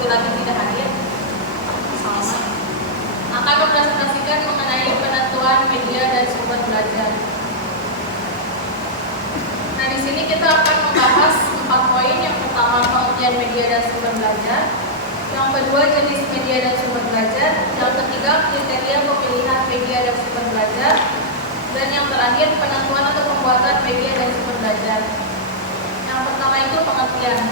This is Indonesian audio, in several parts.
satu lagi tidak hadir, sama, akan mempresentasikan mengenai penentuan media dan sumber belajar. Nah, di sini kita akan membahas 4 poin. Yang pertama, pengertian media dan sumber belajar. Yang kedua, jenis media dan sumber belajar. Yang ketiga, kriteria pemilihan media dan sumber belajar. Dan yang terakhir, penentuan atau pembuatan media dan sumber belajar. Yang pertama itu pengertian.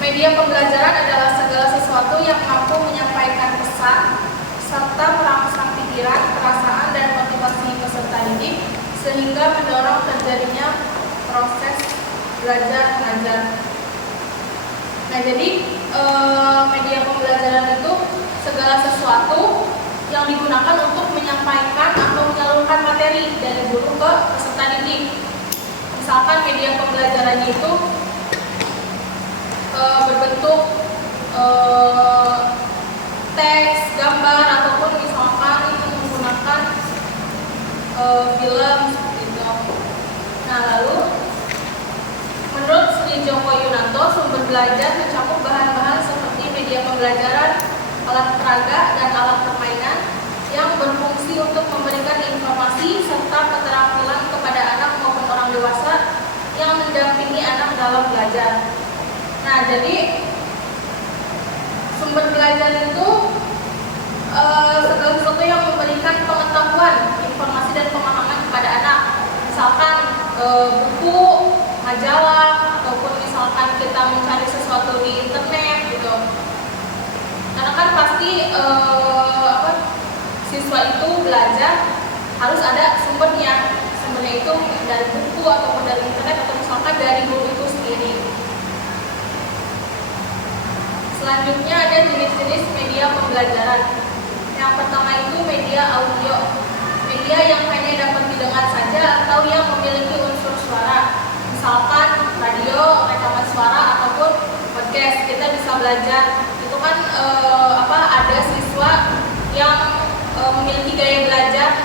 Media pembelajaran adalah segala sesuatu yang mampu menyampaikan pesan serta merangsang pikiran, perasaan, dan motivasi peserta didik sehingga mendorong terjadinya proses belajar mengajar. Nah, jadi media pembelajaran itu segala sesuatu yang digunakan untuk menyampaikan atau menyalurkan materi dari guru ke peserta didik. Misalkan media pembelajarannya itu berbentuk teks, gambar, ataupun misalkan itu menggunakan film seperti itu. Nah, lalu menurut Sri Joko Yunanto, sumber belajar mencakup bahan-bahan seperti media pembelajaran, alat peraga, dan alat permainan yang berfungsi untuk memberikan informasi serta keterampilan kepada anak maupun orang dewasa yang mendampingi anak dalam belajar. Nah, jadi sumber belajar itu segala sesuatu yang memberikan pengetahuan, informasi, dan pemahaman kepada anak. Misalkan buku, majalah, ataupun misalkan kita mencari sesuatu di internet gitu. Karena kan pasti siswa itu belajar harus ada sumbernya. Sumbernya itu dari buku ataupun dari internet atau misalkan dari guru itu sendiri. Selanjutnya ada jenis-jenis media pembelajaran. Yang pertama itu media audio. Media yang hanya dapat didengar saja atau yang memiliki unsur suara. Misalkan radio, rekaman suara, ataupun podcast. Kita bisa belajar. Itu kan ada siswa yang memiliki gaya belajar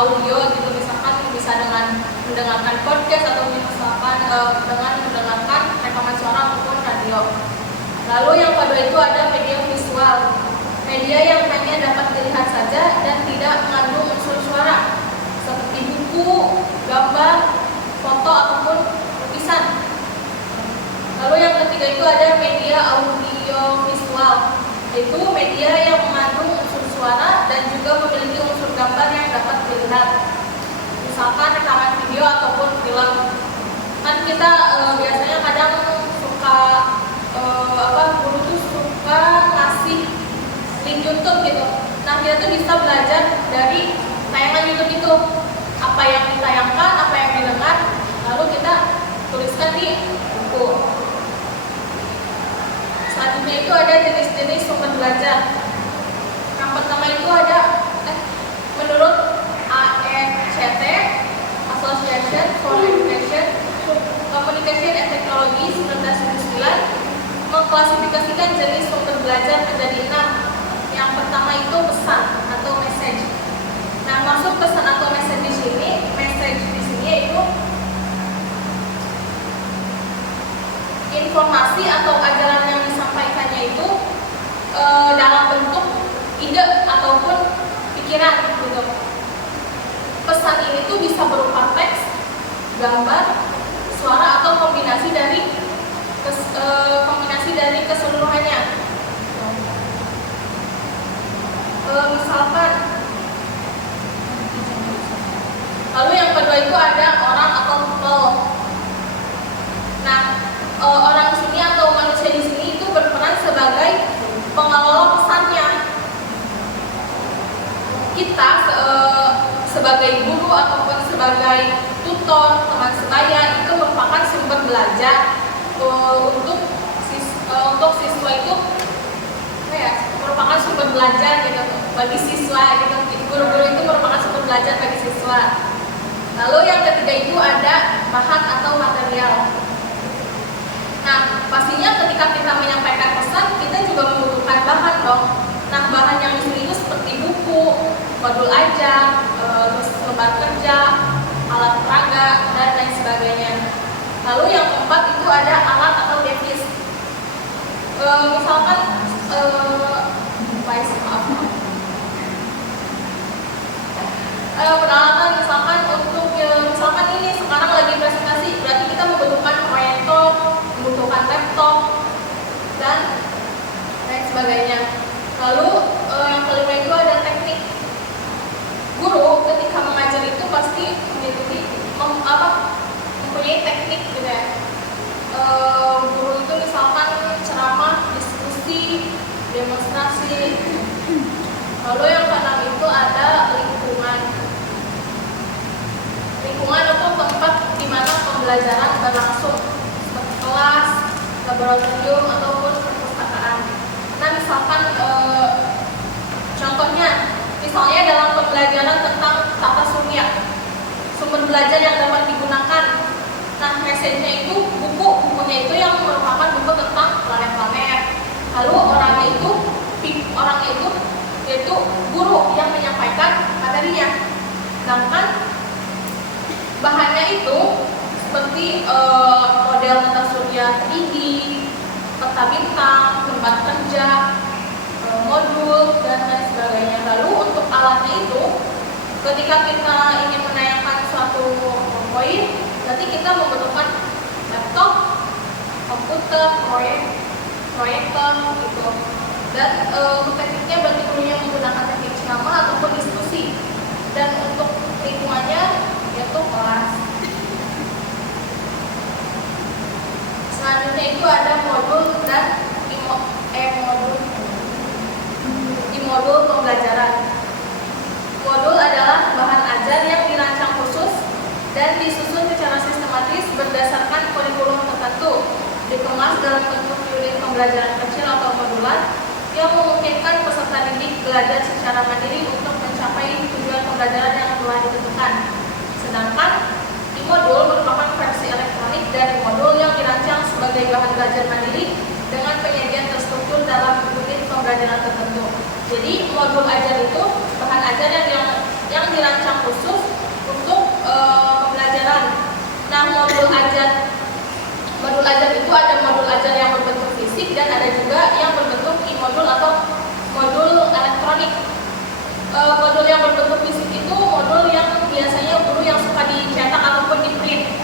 audio gitu, misalkan bisa dengan mendengarkan podcast atau misalkan dengan mendengarkan rekaman suara ataupun radio. Lalu yang kedua itu ada media visual, media yang hanya dapat dilihat saja dan tidak mengandung unsur suara seperti buku, gambar, foto ataupun lukisan. Lalu yang ketiga itu ada media audiovisual, yaitu media yang mengandung unsur suara dan juga memiliki unsur gambar yang dapat dilihat. Misalkan rekaman video ataupun film. Kan kita biasanya kadang suka guru tuh suka ngasih link YouTube gitu. Nah, kita tuh bisa belajar dari tayangan YouTube itu. Apa yang ditayangkan, apa yang didengar, lalu kita tuliskan di buku. Selanjutnya itu ada jenis-jenis sumber belajar. Yang pertama itu ada menurut AECT, Association for Education, Communication and Technology 1999, mengklasifikasikan jenis sumber belajar menjadi 6. Yang pertama itu pesan atau message. Nah, maksud pesan atau message di sini yaitu informasi atau ajaran yang disampaikannya itu dalam bentuk ide ataupun pikiran gitu. Pesan ini tuh bisa berupa teks, gambar, suara atau kombinasi dari keseluruhannya. Misalkan, lalu yang kedua itu ada orang atau people. Nah, orang sini atau manusia di sini itu berperan sebagai pengelola pesannya. Kita sebagai guru ataupun sebagai tutor, teman sebaya itu merupakan sumber belajar untuk siswa itu merupakan sumber belajar gitu bagi siswa gitu. Guru-guru itu merupakan sumber belajar bagi siswa. Lalu yang ketiga itu ada bahan atau material. Nah, pastinya ketika kita menyampaikan pesan, kita juga membutuhkan bahan dong. Nah, bahan yang di sini itu seperti buku, modul ajar, terus lembar kerja, alat peraga, dan lain sebagainya. Lalu yang keempat itu ada alat atau device. Misalkan peralatan misalkan untuk misalkan ini sekarang lagi presentasi, berarti kita membutuhkan proyektor, membutuhkan laptop dan lain sebagainya. Lalu yang kelima itu ada teknik. Guru ketika mengajar itu pasti mempunyai teknik gitu ya. Guru itu misalkan ceramah, diskusi, demonstrasi. Lalu yang keenam itu ada lingkungan. Lingkungan itu tempat di mana pembelajaran berlangsung, seperti kelas, laboratorium ataupun perpustakaan. Nah, misalkan contohnya, misalnya dalam pembelajaran tentang tata surya, sumber belajar yang dapat digunakan. Nah, mesennya itu bukunya itu yang merupakan buku tentang planet-planet. Lalu orangnya itu yaitu guru yang menyampaikan materinya. Sedangkan bahannya itu seperti model tata surya 3D, peta bintang, tempat kerja, modul dan lain sebagainya. Lalu untuk alatnya itu, ketika kita ingin menayangkan suatu poin, berarti kita membutuhkan laptop, komputer, proyektor gitu. Dan untuk tekniknya berarti gurunya menggunakan teknik ceramah ataupun diskusi. Dan untuk lingkungannya yaitu kelas. Selanjutnya itu ada modul dan modul pembelajaran. Modul adalah bahan ajar yang dirancang khusus dan disusun secara sistematis berdasarkan kurikulum tertentu, dikemas dalam bentuk unit pembelajaran kecil atau modular yang memungkinkan peserta didik belajar secara mandiri untuk mencapai tujuan pembelajaran yang telah ditentukan. Sedangkan e-modul merupakan versi elektronik dari modul yang dirancang sebagai bahan belajar mandiri dengan penyajian terstruktur dalam unit pembelajaran tertentu. Jadi modul ajar itu bahan ajar yang dirancang khusus untuk pembelajaran. Nah, modul ajar itu ada modul ajar yang berbentuk fisik dan ada juga yang berbentuk e-modul atau modul elektronik. Modul yang berbentuk fisik itu modul yang biasanya guru yang suka dicetak ataupun di print.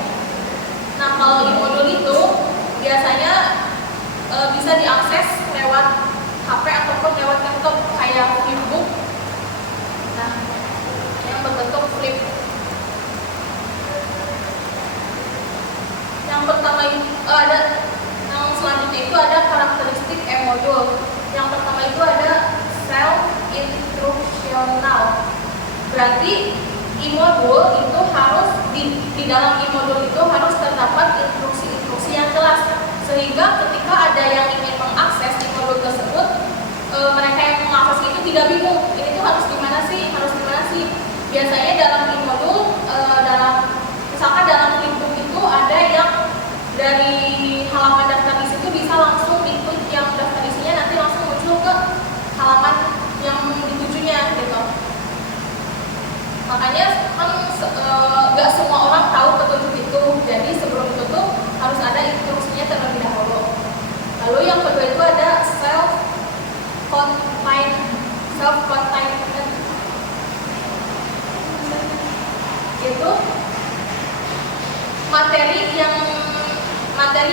Nah, kalau e-modul itu biasanya bisa diakses lewat HP ataupun lewat laptop kayak Flipbook. Nah, yang berbentuk flip. Yang pertama yang selanjutnya itu ada karakteristik e-modul. Yang pertama itu ada self-instructional. Berarti e-modul itu harus di dalam e-modul itu harus terdapat instruksi-instruksi yang jelas, sehingga ketika ada yang ingin mengakses e-modul tersebut, mereka yang mengakses itu tidak bingung. Ini tuh harus gimana sih? Biasanya dalam e-modul, misalkan dalam Flipbook itu ada yang dari halaman daftar isi itu bisa langsung ikut yang daftar isinya, nanti langsung muncul ke halaman yang ditujunya gitu. Makanya kan gak semua orang tahu petunjuk itu, jadi sebelum itu tuh harus ada instruksinya terlebih dahulu. Lalu yang kedua itu ada self-contained, itu materi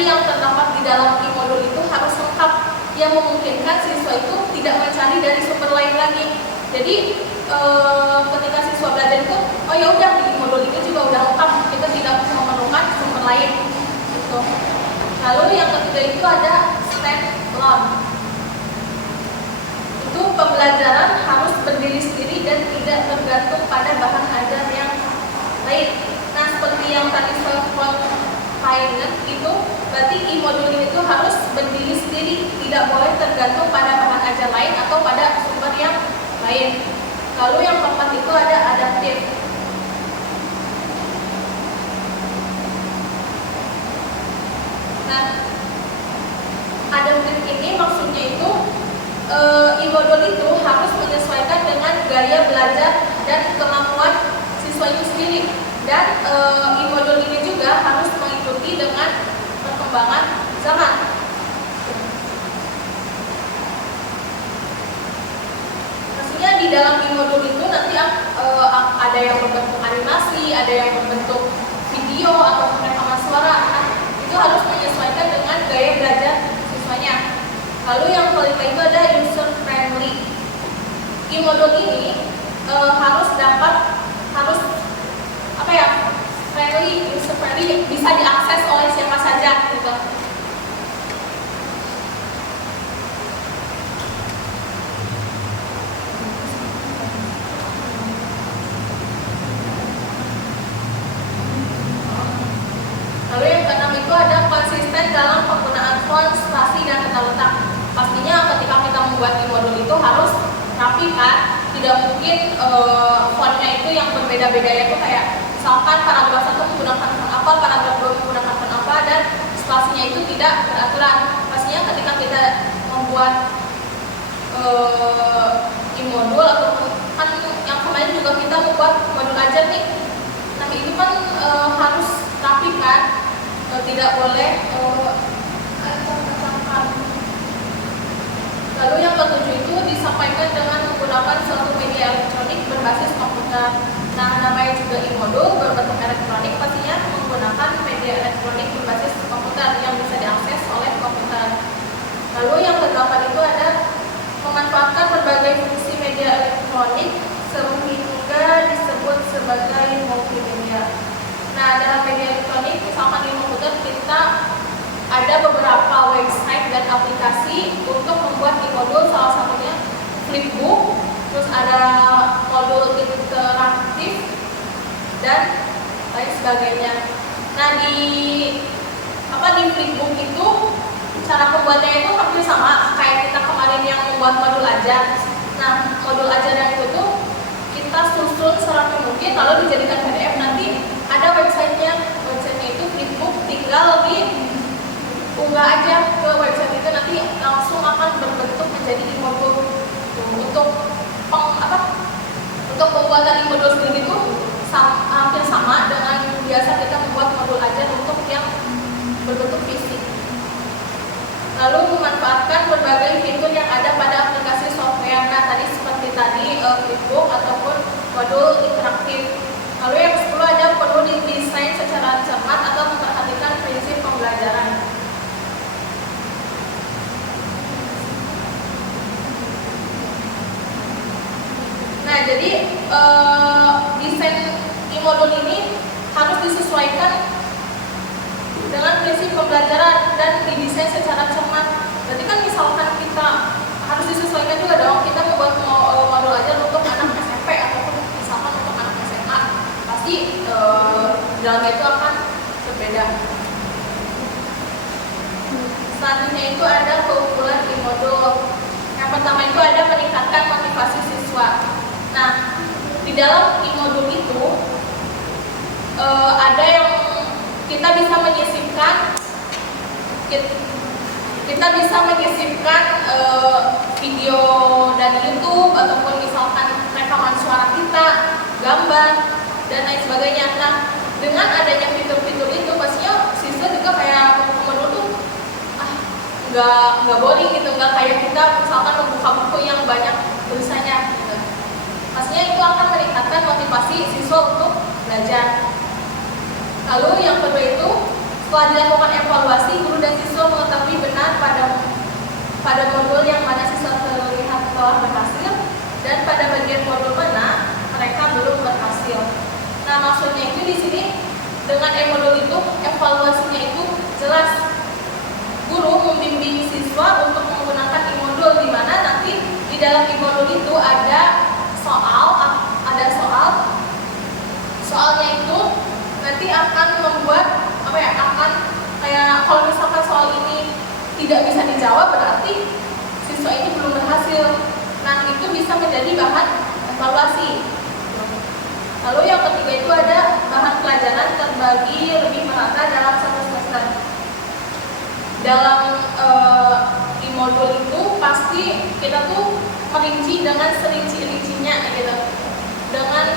yang terdapat di dalam e-modul itu harus lengkap, yang memungkinkan siswa itu tidak mencari dari sumber lain lagi. Jadi ketika siswa belajar itu, oh ya udah di e-modul itu juga udah lengkap, kita tidak memerlukan sumber lain gitu. Lalu yang ketiga itu ada stand-alone. Itu pembelajaran harus berdiri sendiri dan tidak tergantung pada bahan ajar yang lain. Nah, seperti yang tadi self-contained itu, berarti e-modul ini itu harus berdiri sendiri, tidak boleh tergantung pada bahan ajar lain atau pada sumber yang lain. Lalu yang keempat itu ada adaptif. Nah, adaptif ini maksudnya itu e-modul itu harus menyesuaikan dengan gaya belajar dan kemampuan siswa itu sendiri, dan e-modul ini juga harus mengikuti dengan animasi, ada yang berbentuk video atau rekaman suara. Nah, itu harus menyesuaikan dengan gaya belajar siswanya. Lalu yang kelima itu ada user friendly. E-modul ini harus friendly, user friendly, bisa diakses oleh siapa saja gitu. Lalu yang keenam itu ada konsisten dalam penggunaan font, spasi, dan tata letak. Pastinya ketika kita membuat e-modul itu harus rapi kan, tidak mungkin fontnya itu yang berbeda-beda, yaitu kayak misalkan paragraf 1 menggunakan font apa, paragraf 2 menggunakan font apa, dan spasinya itu tidak beraturan. Pastinya ketika kita membuat e-modul ataupun kan yang kemarin juga kita membuat modul ajar nih, nah itu kan harus rapi kan, tidak boleh Lalu yang ketujuh itu disampaikan dengan menggunakan suatu media elektronik berbasis komputer. Nah, namanya juga e-modul berbentuk elektronik, pastinya menggunakan media elektronik berbasis komputer yang bisa diakses oleh komputer. Lalu yang kedelapan itu ada memanfaatkan berbagai fungsi media elektronik sehingga disebut sebagai multimedia. Nah, dalam media elektronik, misalkan di komputer kita ada beberapa website dan aplikasi untuk membuat e-modul, salah satunya Flipbook, terus ada modul interaktif dan lain sebagainya. Nah, di Flipbook itu cara pembuatannya itu hampir sama kayak kita kemarin yang membuat modul ajar. Nah, modul ajar yang itu tuh kita susun serapi mungkin lalu dijadikan PDF. Nanti ada websitenya itu Flipbook, tinggal unggah aja ke website itu, nanti langsung akan berbentuk menjadi e-modul. Untuk pembuatan e-modul sendiri itu hampir sama dengan biasa kita membuat modul aja untuk yang berbentuk fisik. Lalu memanfaatkan berbagai fitur yang ada pada aplikasi software. Nah, tadi seperti Flipbook ataupun modul interaktif. Lalu yang ke-10 ada perlu didesain secara cermat atau memperhatikan prinsip pembelajaran. Nah, jadi desain e-modul ini harus disesuaikan dengan prinsip pembelajaran dan didesain secara cermat. Berarti kan misalkan kita harus disesuaikan juga dong, kita membuat modul aja untuk anak SMP ataupun misalkan untuk anak SMA, pasti dalamnya itu akan berbeda. Selanjutnya itu ada keunggulan e-modul. Yang pertama itu ada meningkatkan motivasi siswa. Nah, di dalam e-modul itu ada yang kita bisa menyisipkan video dari YouTube ataupun misalkan rekaman suara kita, gambar dan lain sebagainya. Nah, dengan adanya fitur-fitur itu pastinya siswa juga kayak e-modul tuh nggak boring gitu, nggak kayak kita misalkan membuka buku yang banyak tulisannya gitu. Pastinya itu akan meningkatkan motivasi siswa untuk belajar. Lalu yang kedua itu, setelah dilakukan evaluasi, guru dan siswa mengetahui benar pada modul yang mana siswa terlihat telah berhasil dan pada bagian modul mana mereka belum berhasil. Nah, maksudnya itu di sini dengan e-modul itu evaluasinya itu jelas. Guru membimbing siswa untuk menggunakan e-modul, di mana nanti di dalam e-modul itu ada soalnya itu nanti akan membuat akan kayak kalau misalkan soal ini tidak bisa dijawab berarti siswa ini belum berhasil. Nah, itu bisa menjadi bahan evaluasi. Lalu yang ketiga itu ada bahan pelajaran terbagi lebih merata dalam satu semester. Dalam e-modul itu pasti kita tuh merinci dengan serinci-rincinya gitu. Dengan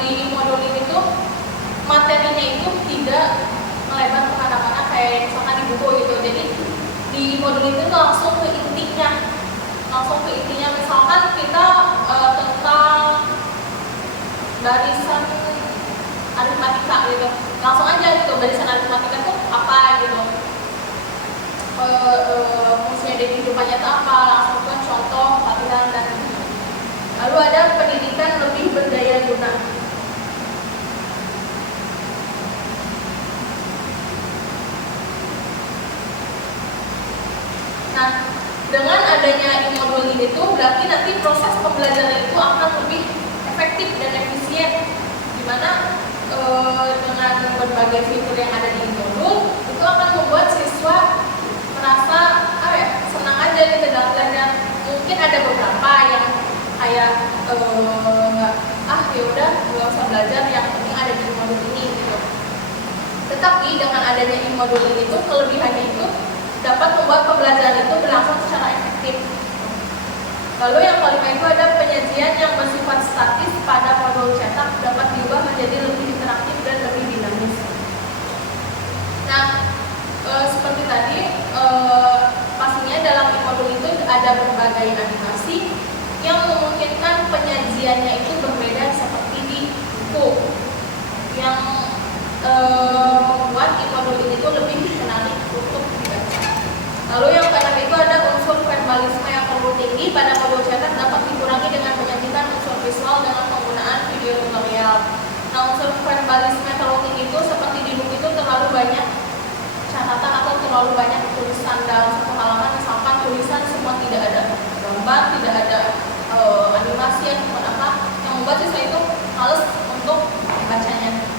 di e-modul ini tuh materinya itu tidak melebar kemana-mana kayak misalkan di buku gitu. Jadi di e-modul itu langsung ke intinya. Misalkan kita tentang barisan aritmatika gitu, langsung aja gitu barisan aritmatika itu apa gitu, fungsinya di kehidupan nyata apa, langsung ke contoh latihan dan lalu ada pendidikan lebih berdaya guna. Nah, dengan adanya e-modul ini tuh berarti nanti proses pembelajaran itu akan lebih efektif dan efisien, dimana dengan berbagai fitur yang ada di e-modul itu akan membuat siswa merasa senang aja gitu dalam belajar. Mungkin ada beberapa yang kayak ya udah nggak usah belajar, yang penting ada di e-modul ini gitu. Tetapi dengan adanya e-modul ini tuh kelebihannya itu dapat membuat pembelajaran itu berlangsung secara efektif. Lalu yang kelima itu ada penyajian yang bersifat statis pada modul cetak dapat diubah menjadi lebih interaktif dan lebih dinamis. Nah, seperti tadi, pastinya dalam e-modul itu ada berbagai animasi yang memungkinkan penyajiannya itu berbeda seperti di buku, yang membuat e-modul ini tuh lebih menarik untuk dibaca. Lalu yang keenam itu ada unsur verbalisme yang perlu tinggi pada modul cetak dapat dikurangi dengan menyajikan unsur visual dengan penggunaan video tutorial. Nah, unsur verbalisme terlalu tinggi itu seperti di buku itu terlalu banyak catatan atau terlalu banyak tulisan dalam satu halaman, misalkan tulisan semua tidak ada gambar, tidak ada animasi ataupun apa, yang membuat siswa itu males untuk membacanya.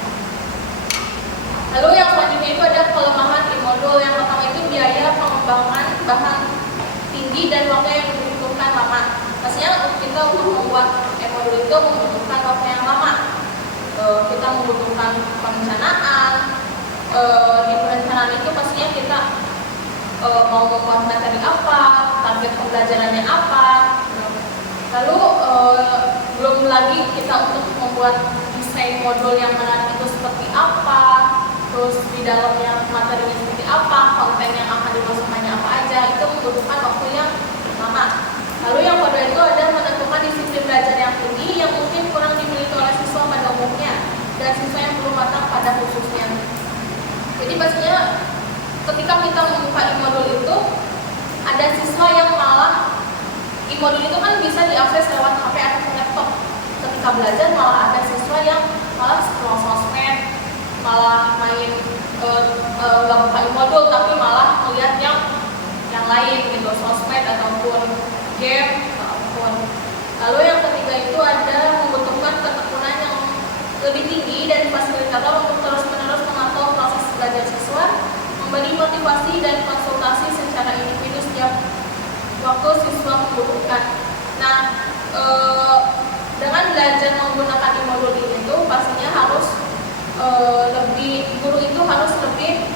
Lalu yang selanjutnya itu ada kelemahan e-modul. Yang pertama itu biaya pengembangan bahan tinggi dan waktu yang dibutuhkan lama. Pastinya kita untuk membuat e-modul itu membutuhkan waktu yang lama. Kita membutuhkan perencanaan. Di perencanaan itu pastinya kita mau membuat materi apa, target pembelajarannya apa. Lalu belum lagi kita untuk membuat desain modul yang menarik itu seperti apa, terus di dalamnya materinya seperti apa, konten yang akan dimasukkannya apa aja, itu membutuhkan waktu yang lama. Lalu yang kedua itu ada menentukan disiplin belajar yang tinggi yang mungkin kurang dimiliki oleh siswa pada umumnya dan siswa yang belum matang pada khususnya. Jadi pastinya ketika kita membuka e-modul itu ada siswa yang malah e-modul itu kan bisa diakses lewat HP atau laptop. Ketika belajar malah ada siswa yang malah scroll sosmed, malah main nggak buka e-modul tapi malah melihat yang lain gitu, sosmed ataupun game ataupun. Lalu yang ketiga itu ada membutuhkan ketekunan yang lebih tinggi dari fasilitator untuk terus-menerus memantau proses belajar siswa, memberi motivasi dan konsultasi secara individu setiap waktu siswa membutuhkan. Nah, dengan belajar menggunakan e-modul ini tuh pastinya harus guru itu harus lebih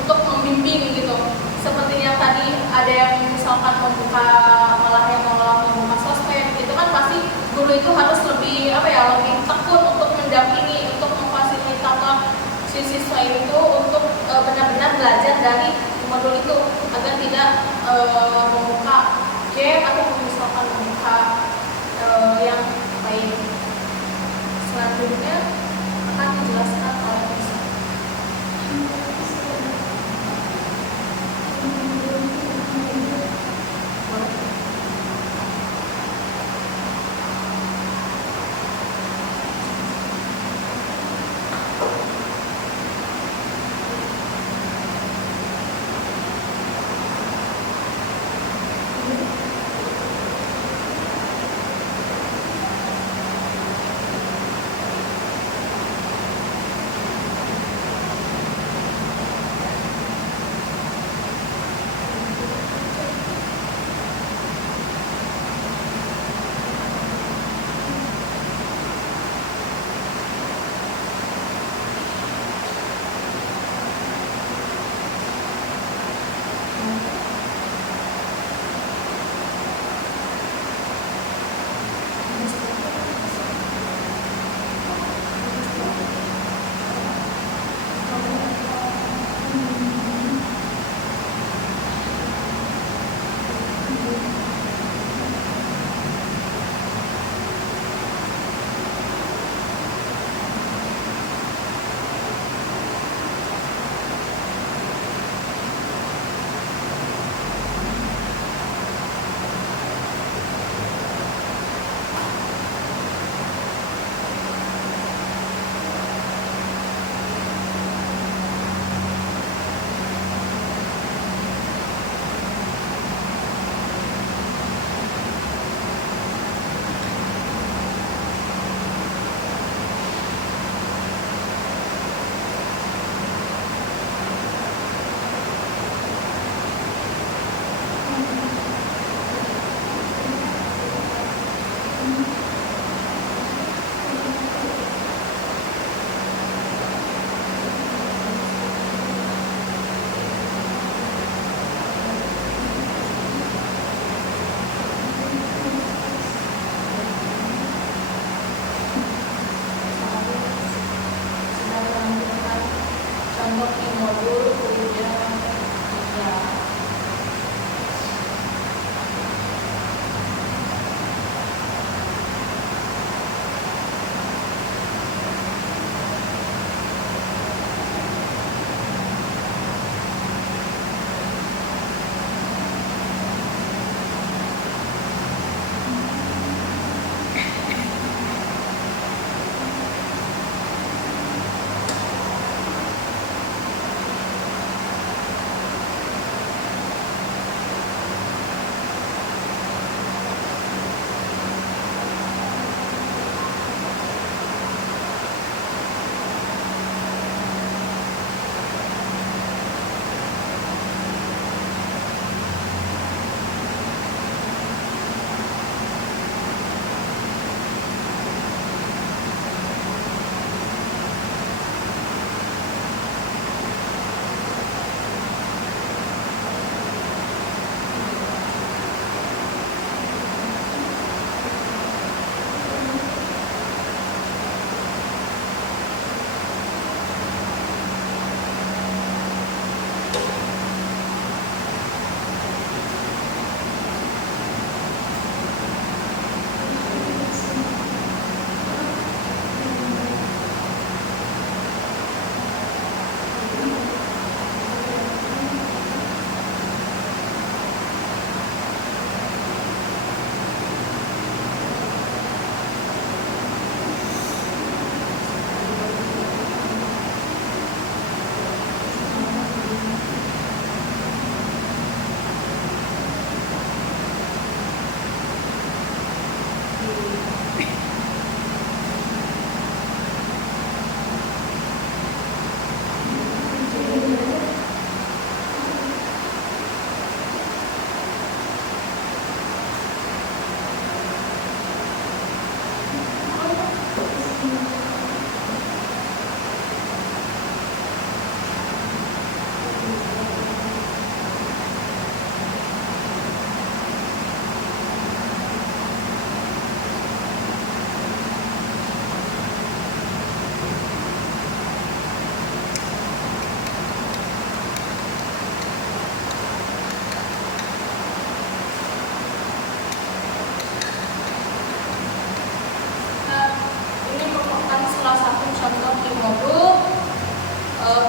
untuk membimbing gitu. Seperti yang tadi ada yang misalkan malah membuka sosmed gitu kan, pasti guru itu harus lebih lebih tekun untuk mendampingi, untuk memfasilitator si siswa itu untuk benar-benar belajar dari modul itu agar tidak membuka game atau misalkan membuka yang lain. Selanjutnya akan dijelaskan oleh Lisa.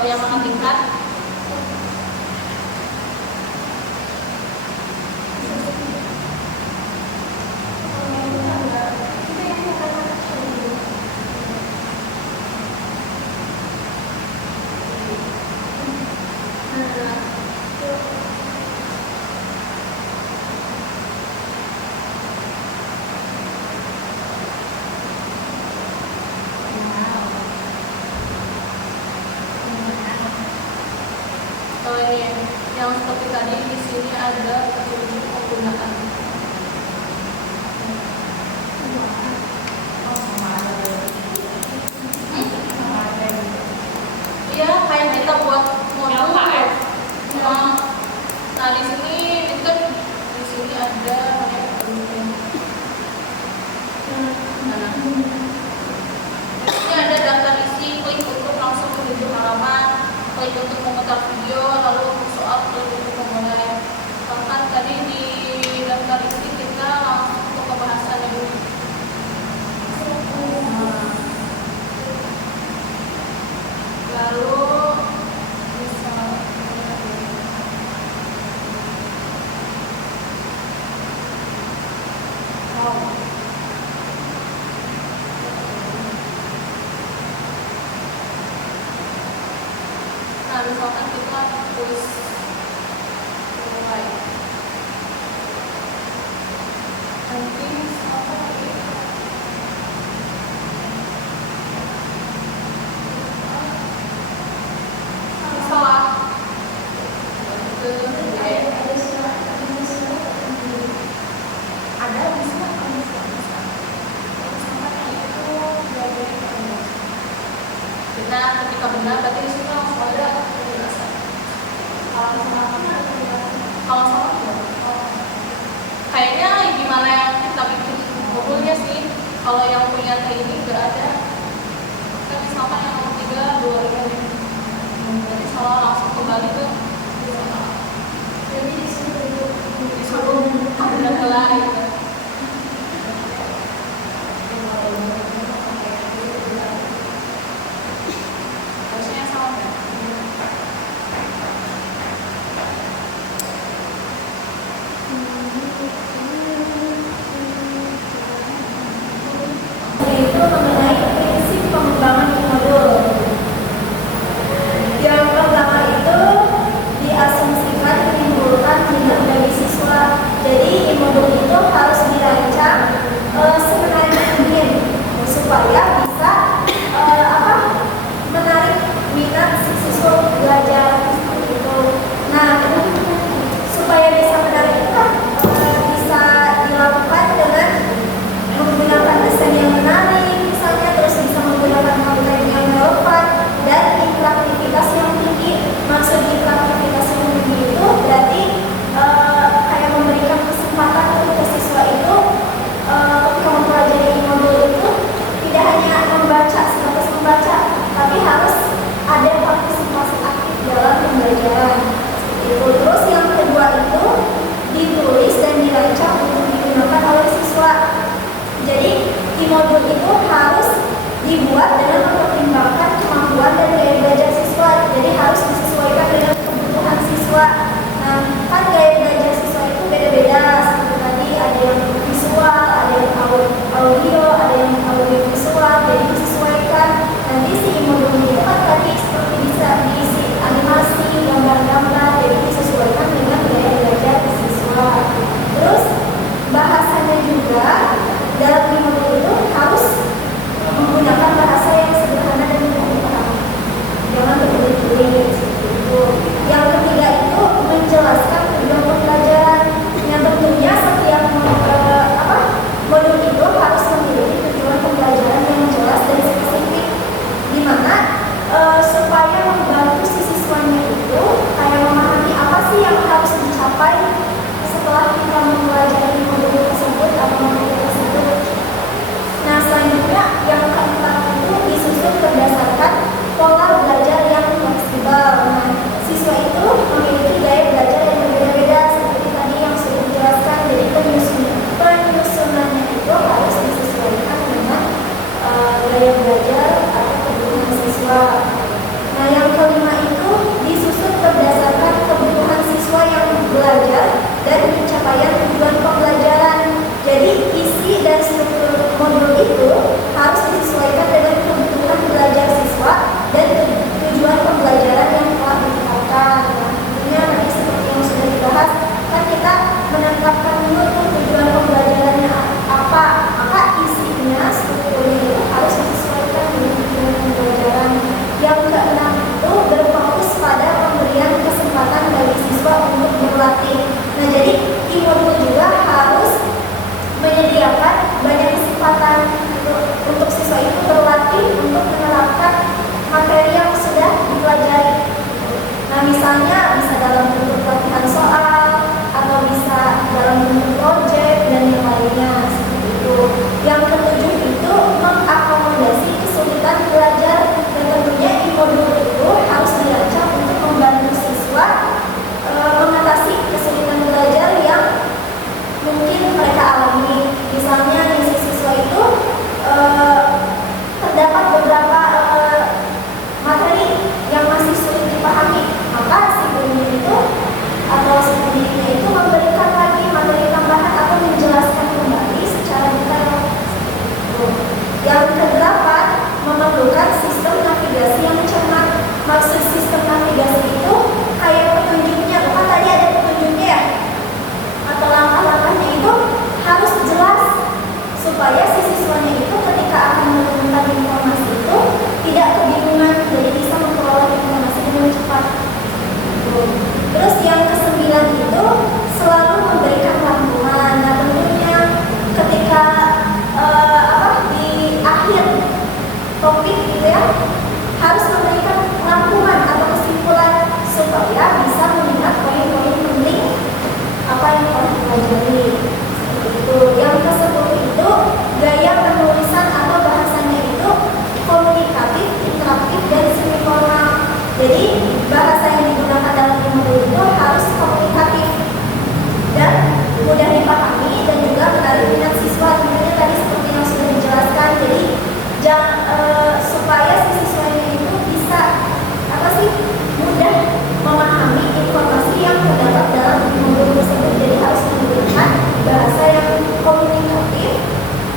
penyamaan tingkat. Ini yang seperti tadi di sini ada petunjuk penggunaan. Iya, kayak kita buat modul. Nah di sini itu kan di sini ada kayak ini ada daftar isi, klik untuk langsung menuju halaman, klik untuk memutar video, lalu untuk soal klik untuk memulai. Bahkan tadi di daftar isi kita langsung untuk pembahasannya dulu. Lalu bisa nah misalkan kita tulis mulai nanti apa lagi salah ada bisa benar, ketika benar berarti di sini langsung ada penjelasan. Kalau salah kayaknya gimana yang kita bikin modulnya sih. Kalau yang punya T ini nggak ada. Kan misalkan yang nomor 3 2 jadi salah langsung kembali ke jadi disuruh benar gelar gitu. Harusnya salah kan? Yaitu mengenai prinsip pengembangan modul. Yang pertama itu diasumsikan menimbulkan minat bagi siswa. Jadi modul itu harus dirancang semenarik mungkin supaya bisa menarik minat si siswa belajar seperti itu. Nah, supaya bisa menarik itu kan bisa dilakukan dengan menggunakan desain yang menarik, misalnya, terus bisa menggunakan konten yang relevan dan interaktivitas yang tinggi. Maksud interaktivitas yang tinggi itu berarti kayak memberikan kesempatan untuk siswa itu ketika mempelajari modul itu tidak hanya membaca sebatas membaca, tapi harus ada partisipasi aktif dalam pembelajaran. Itu. Terus yang kedua itu ditulis dan dirancang untuk digunakan oleh siswa. Jadi di modul itu harus dibuat dengan mempertimbangkan kemampuan dan gaya belajar siswa. Jadi harus disesuaikan dengan kebutuhan siswa. Nah, kan gaya belajar siswa itu beda-beda. Seperti tadi ada yang visual, ada yang audio, ada yang audio visual. Jadi disesuaikan. Nanti si modul itu kan tadi seperti bisa diisi animasi, gambar-gambar. Jadi disesuaikan dengan gaya belajar siswa. Terus bahasanya juga dalam modul itu harus supaya si siswanya itu bisa mudah memahami informasi yang terdapat dalam modul tersebut. Jadi harus menggunakan bahasa yang komunikatif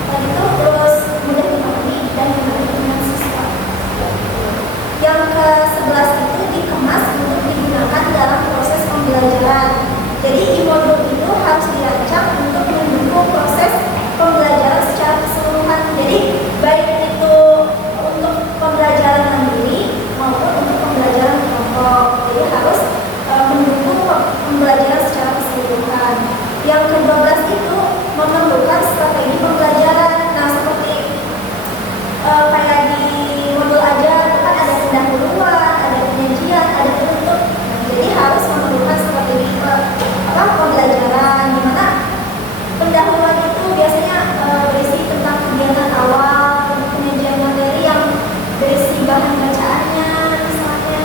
dan itu terus mudah dipahami dan menarik dengan siswa. Yang ke-11 itu dikemas untuk digunakan dalam proses pembelajaran. Jadi e-modul itu harus dirancang untuk mendukung proses pembelajaran secara keseluruhan. Jadi baik itu untuk pembelajaran mandiri maupun untuk pembelajaran kelompok. Jadi harus mendukung pembelajaran secara keseluruhan. Yang ke-12 itu memerlukan strategi pembelajaran. Nah, seperti kayak di modul aja itu kan ada pendahuluan, ada penyajian, ada penutup. Nah, jadi harus memerlukan strategi pembelajaran, di mana pendahuluan itu biasanya berisi tentang kegiatan awal, penyajian materi yang berisi bahan bacaannya, misalnya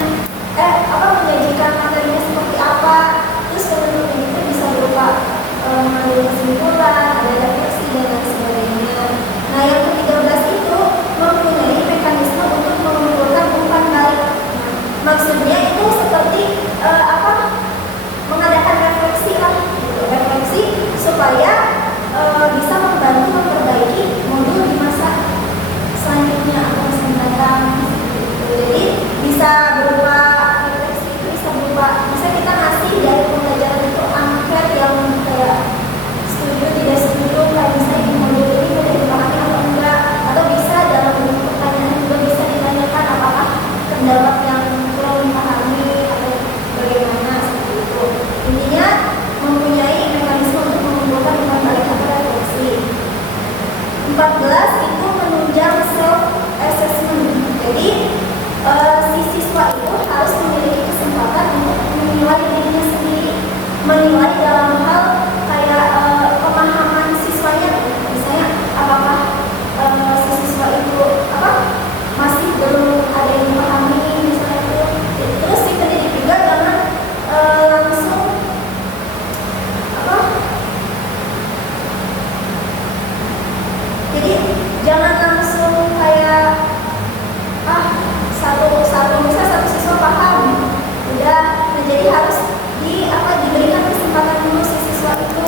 menyajikan materinya seperti apa, terus penutupnya itu bisa berupa mengambil kesimpulan, ada refleksi dan lain sebagainya. Nah, yang ke-13 itu mempunyai mekanisme untuk mengumpulkan umpan balik. Maksudnya itu seperti mengadakan refleksi lah, gitu. Refleksi supaya bisa membantu memperbaiki modul di masa selanjutnya atau masa mendatang. Gitu. Jadi bisa berupa refleksi itu bisa berupa, misalnya kita ngasih dari pembelajaran itu angket yang kayak setuju tidak setuju, kayak misalnya di modul ini mudah dipahami atau enggak, atau bisa dalam bentuk pertanyaan juga bisa ditanyakan apakah pendapat yang kurang dipahami atau bagaimana seperti itu. Intinya mempunyai mekanisme untuk mengumpulkan umpan balik atau refleksi. 14 itu menunjang self assessment. Jadi si siswa itu harus memiliki kesempatan untuk menilai dirinya sendiri, menilai dalam hal kayak pemahaman siswanya, misalnya apakah si siswa itu masih belum ada yang dipahami misalnya itu. Terus si pendidik juga jangan langsung jadi jangan langsung kayak satu siswa paham udah. Nah, jadi harus diberikan kesempatan dulu si siswa itu,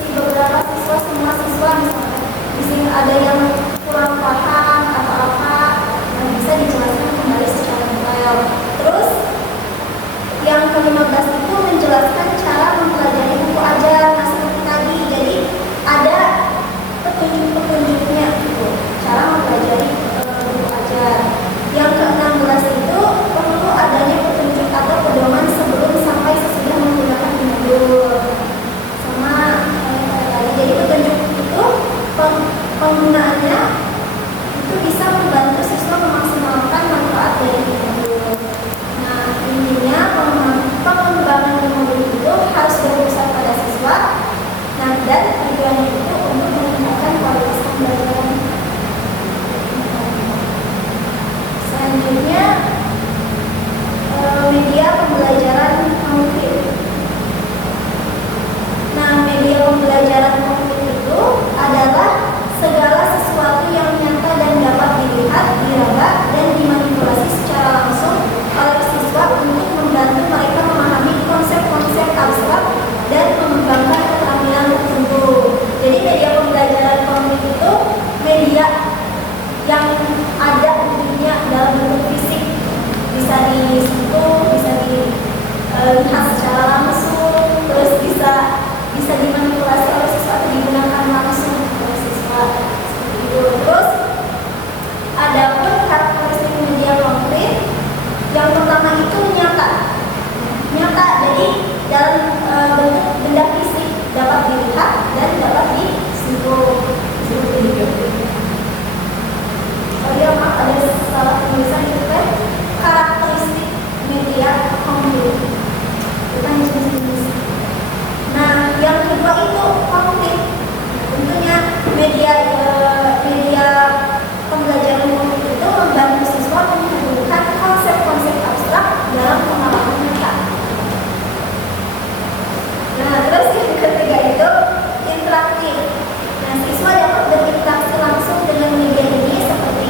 si beberapa siswa, semua siswa misalnya di sini ada yang kurang paham atau apa, nah, bisa dijelaskan kembali secara detail. Terus yang ke-15 itu menjelaskan cara mempelajari buku ajar. Nah, seperti tadi, jadi ada petunjuk-petunjuknya gitu, cara mempelajari buku ajar. Yang ke-16 itu perlu adanya petunjuk atau pedoman sebelum sampai sesudah menggunakan modul. Sama jadi petunjuk itu penggunaannya itu bisa membantu siswa memaksimalkan manfaat dari modul. Nah, intinya pengembangan modul itu harus berpusat pada siswa. Nah, dan tujuannya itu untuk meningkatkan kualitas pembelajaran. Selanjutnya media pembelajaran konkret. Nah, media pembelajaran konkret itu adalah segala sesuatu yang nyata dan dapat dilihat, diraba, dan dimanipulasi secara langsung oleh siswa untuk membantu mereka memahami konsep-konsep abstrak dan mengembangkan keterampilan tertentu. Jadi media pembelajaran konkret itu media yang ada bentuknya dalam bentuk fisik, bisa disentuh, bisa dilihat secara langsung, terus bisa dimanipulasi oleh siswa atau digunakan langsung oleh siswa seperti itu. Terus ada pun karakteristik media konkret. Yang pertama itu nyata, jadi dalam bentuk benda fisik, dapat dilihat dan dapat disentuh. Ada salah penulisan itu kan karakteristik media konkret, bukan jenis. Nah, yang kedua itu konkret. Tentunya media pembelajaran konkret itu membantu siswa menghubungkan konsep-konsep abstrak dalam pengalaman nyata. Nah, terus yang ketiga itu interaktif. Nah, siswa dapat berinteraksi langsung dengan media ini seperti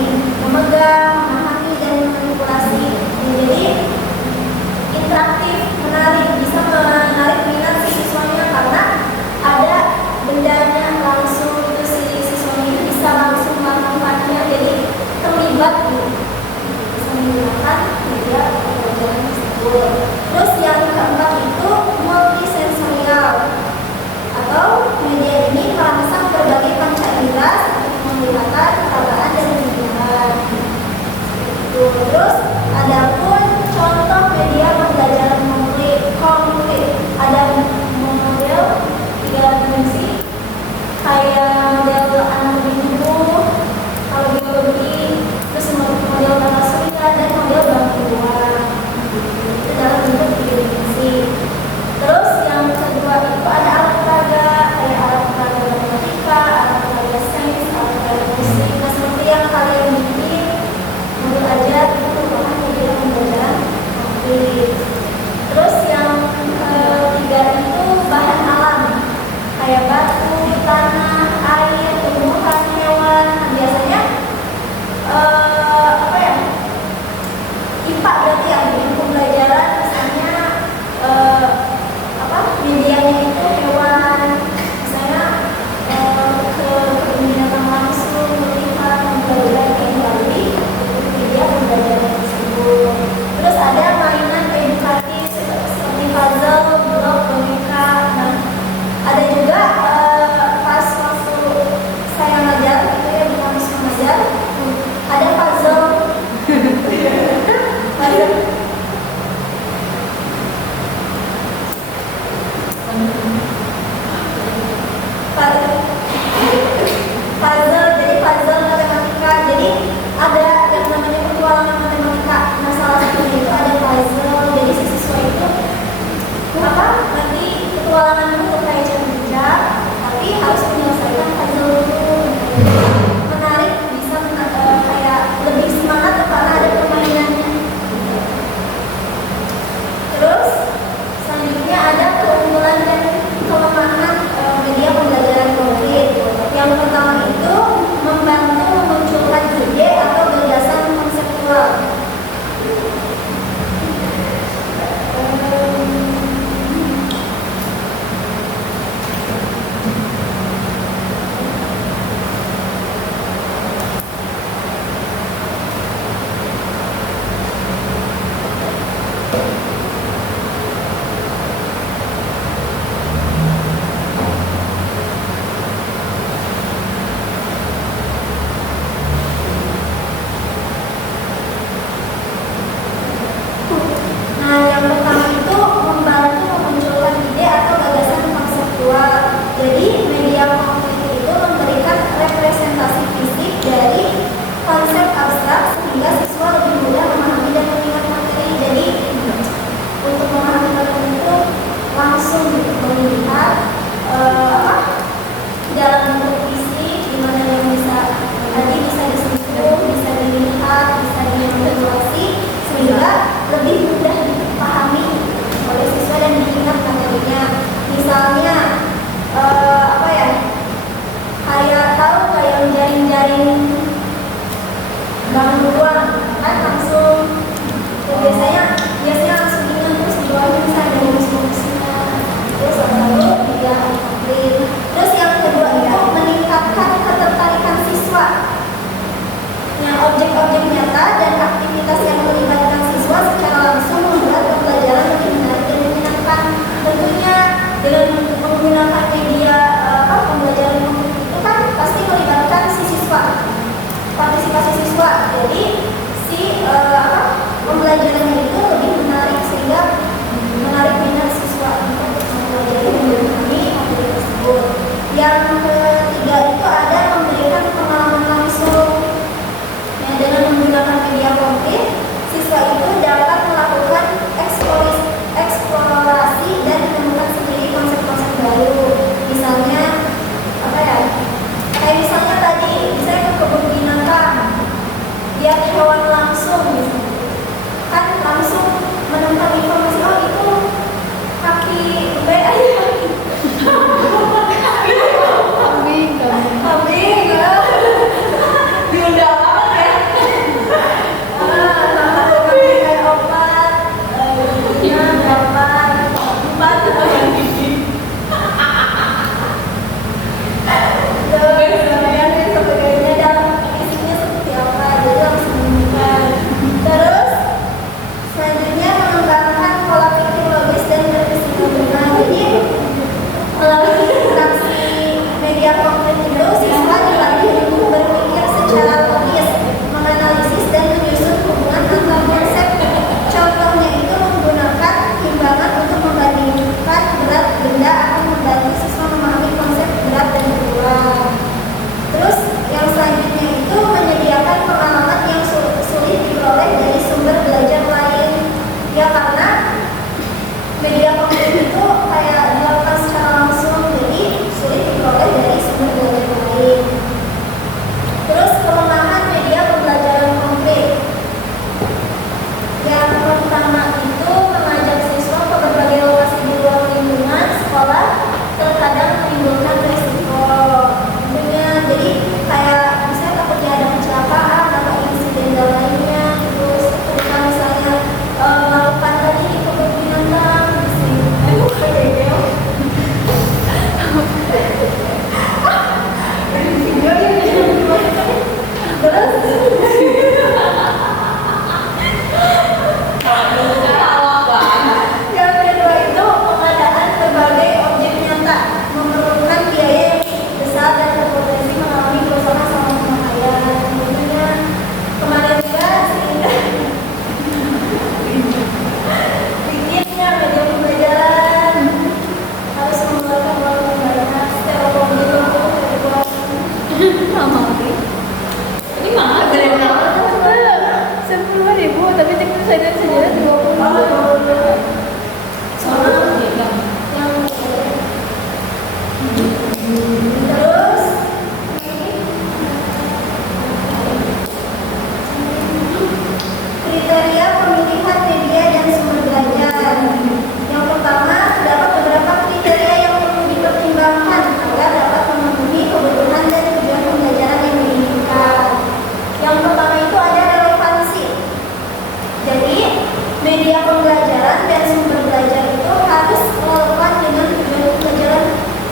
Media pembelajaran dan sumber belajar itu harus relevan dengan tujuan pembelajaran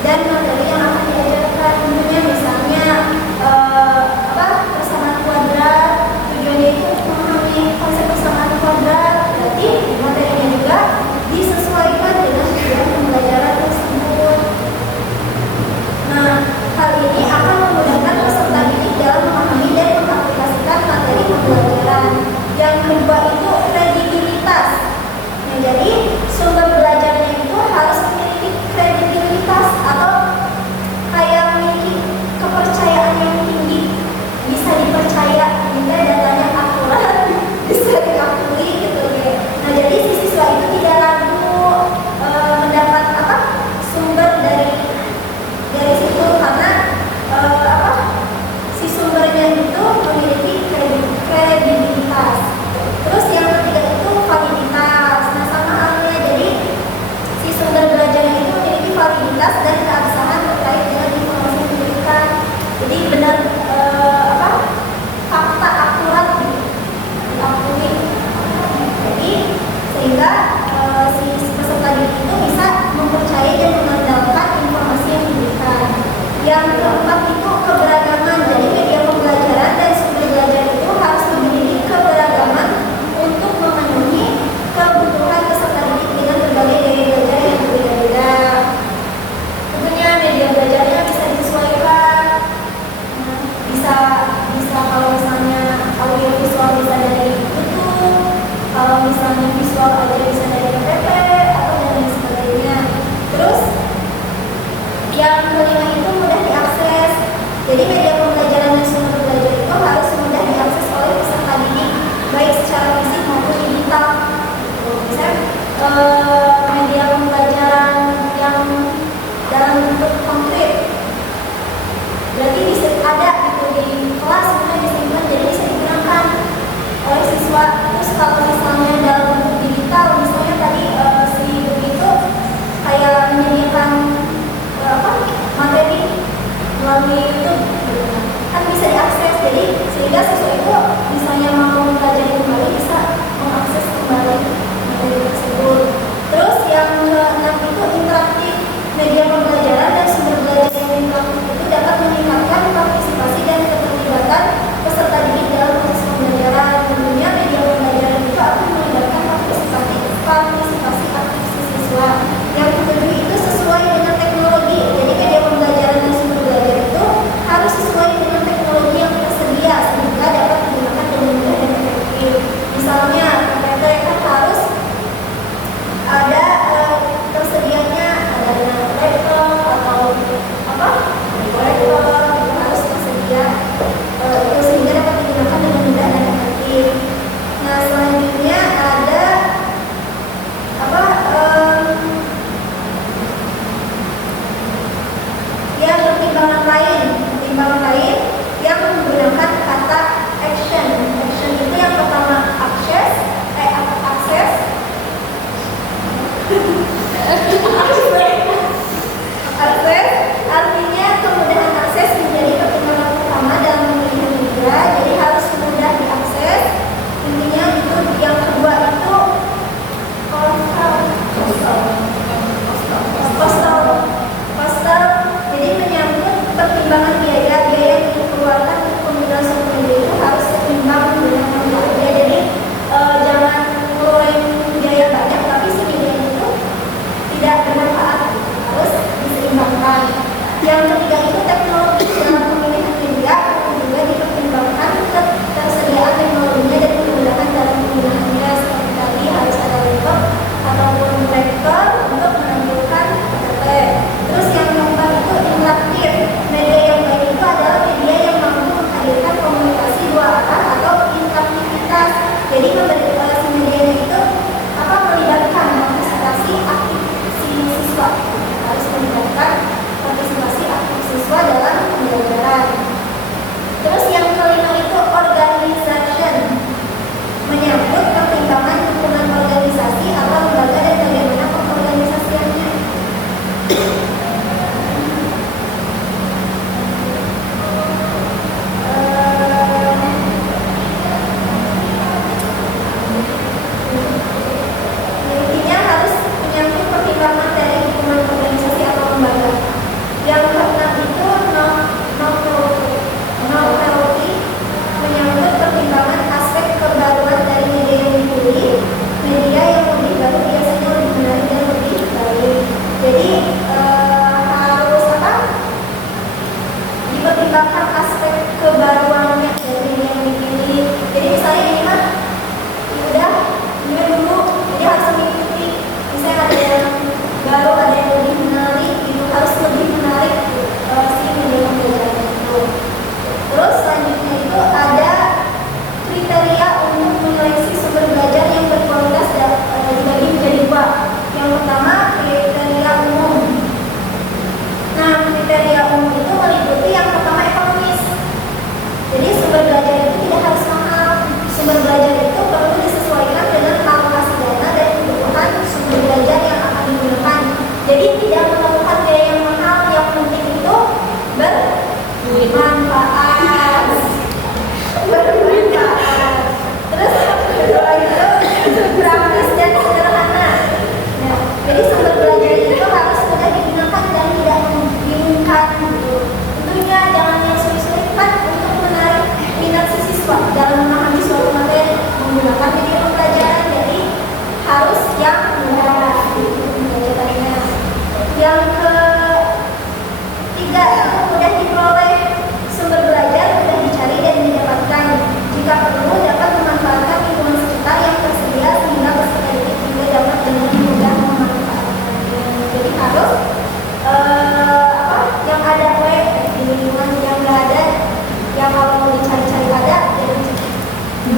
dan materi yang akan diajarkan. Tentunya misalnya persamaan kuadrat, tujuannya itu untuk memahami konsep persamaan kuadrat, berarti materinya juga disesuaikan dengan tujuan pembelajaran tersebut. Nah, hal ini akan memudahkan peserta didik dalam memahami dan mengaplikasikan materi pembelajaran. Yang kedua itu kredibilitas. Nah, jadi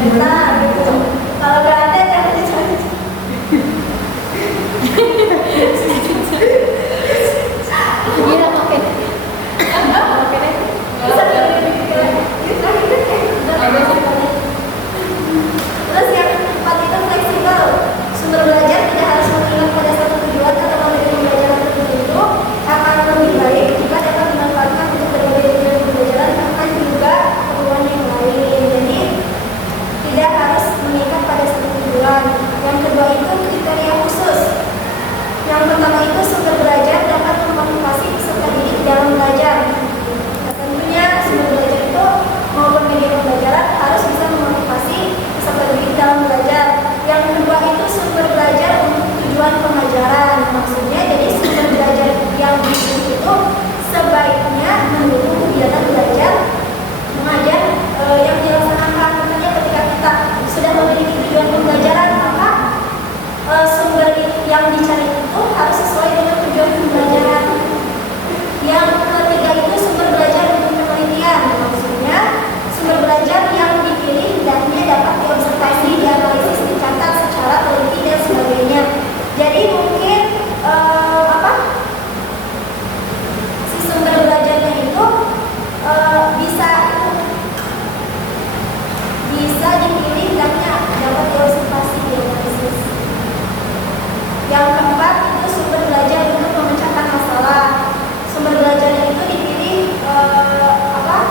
Nah, gitu. Kalau nggak ada jangan dicari. Gila oke. Oke deh. Terus yang keempat itu fleksibel. Sumber belajar tidak harus mengingat pada satu tujuan atau materi pembelajaran tertentu, akan lebih baik jika dapat dimanfaatkan untuk berbagai tujuan pembelajaran bahkan juga keperluan yang lain. Jadi tidak harus mengikat pada satu tujuan. Yang kedua itu kriteria khusus. Yang pertama itu sumber belajar dapat memotivasi peserta didik dalam belajar. Nah, tentunya sumber belajar itu maupun media pembelajaran harus bisa memotivasi peserta didik dalam belajar. Yang kedua itu sumber belajar untuk tujuan pengajaran. Maksudnya jadi sumber belajar yang dipilih itu sebaiknya mendukung kegiatan belajar mengajar yang dilaksanakan. Tentunya ketika kita sudah memiliki tujuan pembelajaran maka sumber yang dicari itu harus sesuai dengan tujuan pembelajaran. Yang ketiga itu sumber belajar untuk penelitian. Maksudnya sumber belajar yang dipilih hendaknya dapat diobservasi, dianalisis, dicatat secara teliti dan sebagainya. Jadi mungkin si sumber belajarnya itu bisa dipilih hendaknya dapat diobservasi, dianalisis. Yang keempat itu sumber belajar untuk memecahkan masalah. Sumber belajarnya itu dipilih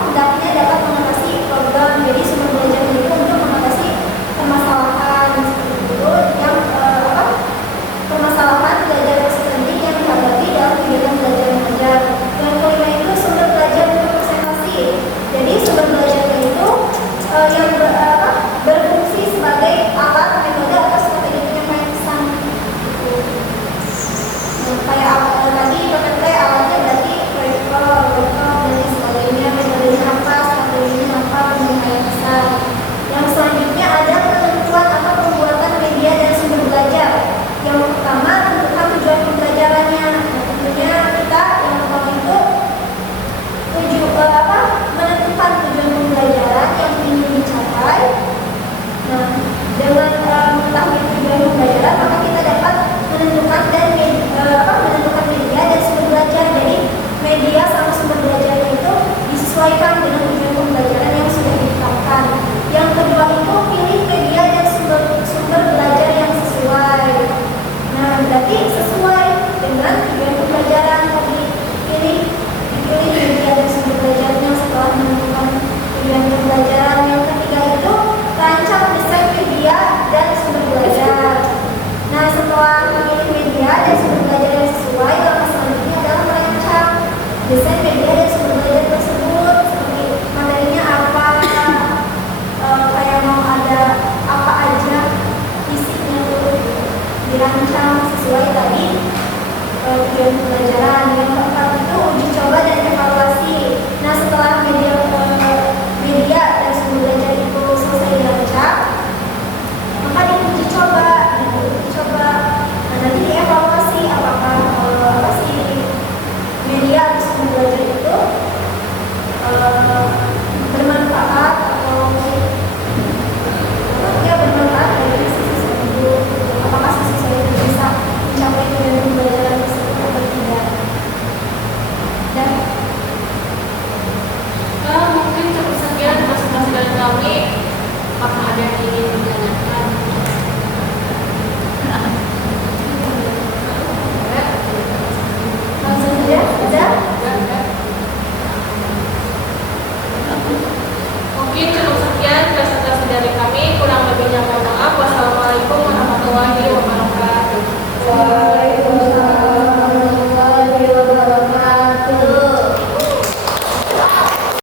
hendaknya dapat mengatasi problem. Jadi sumber belajarnya itu untuk mengatasi permasalahan seperti itu yang permasalahan belajar tertentu yang dihadapi dalam kegiatan belajar mengajar. Yang kelima itu sumber belajar untuk presentasi. Jadi sumber belajarnya itu yang berfungsi sebagai alat, metode atau strategi penyampaian pesan. Kayak tadi PPT alatnya berarti proyektor, dan sebagainya, metodenya apa, strateginya apa, penyampaian pesan. Yang selanjutnya ada penentuan atau pembuatan media dan sumber belajar. Yang pertama tentukan tujuan pembelajarannya. Tentunya kita yang pertama itu menentukan tujuan pembelajaran yang ingin dicapai. Nah, dengan mengetahui tujuan pembelajaran maka kita dapat menentukan menentukan media dan sumber belajar. Jadi media sama sumber belajarnya itu disesuaikan dengan tujuan pembelajaran yang sudah ditetapkan. Yang kedua itu pilih media dan sumber belajar yang sesuai. Nah, berarti sesuai dengan tujuan pembelajaran tadi dipilih media dan sumber belajarnya setelah menentukan tujuan pembelajaran. Yang ketiga itu rancang desain media dan sumber belajar. Nah, setelah memilih media dan sumber belajar yang sesuai, langkah selanjutnya adalah merancang desain media dan sumber belajar tersebut. Seperti materinya apa, kayak mau ada apa aja isinya tuh dirancang sesuai tadi tujuan pembelajaran. Yang keempat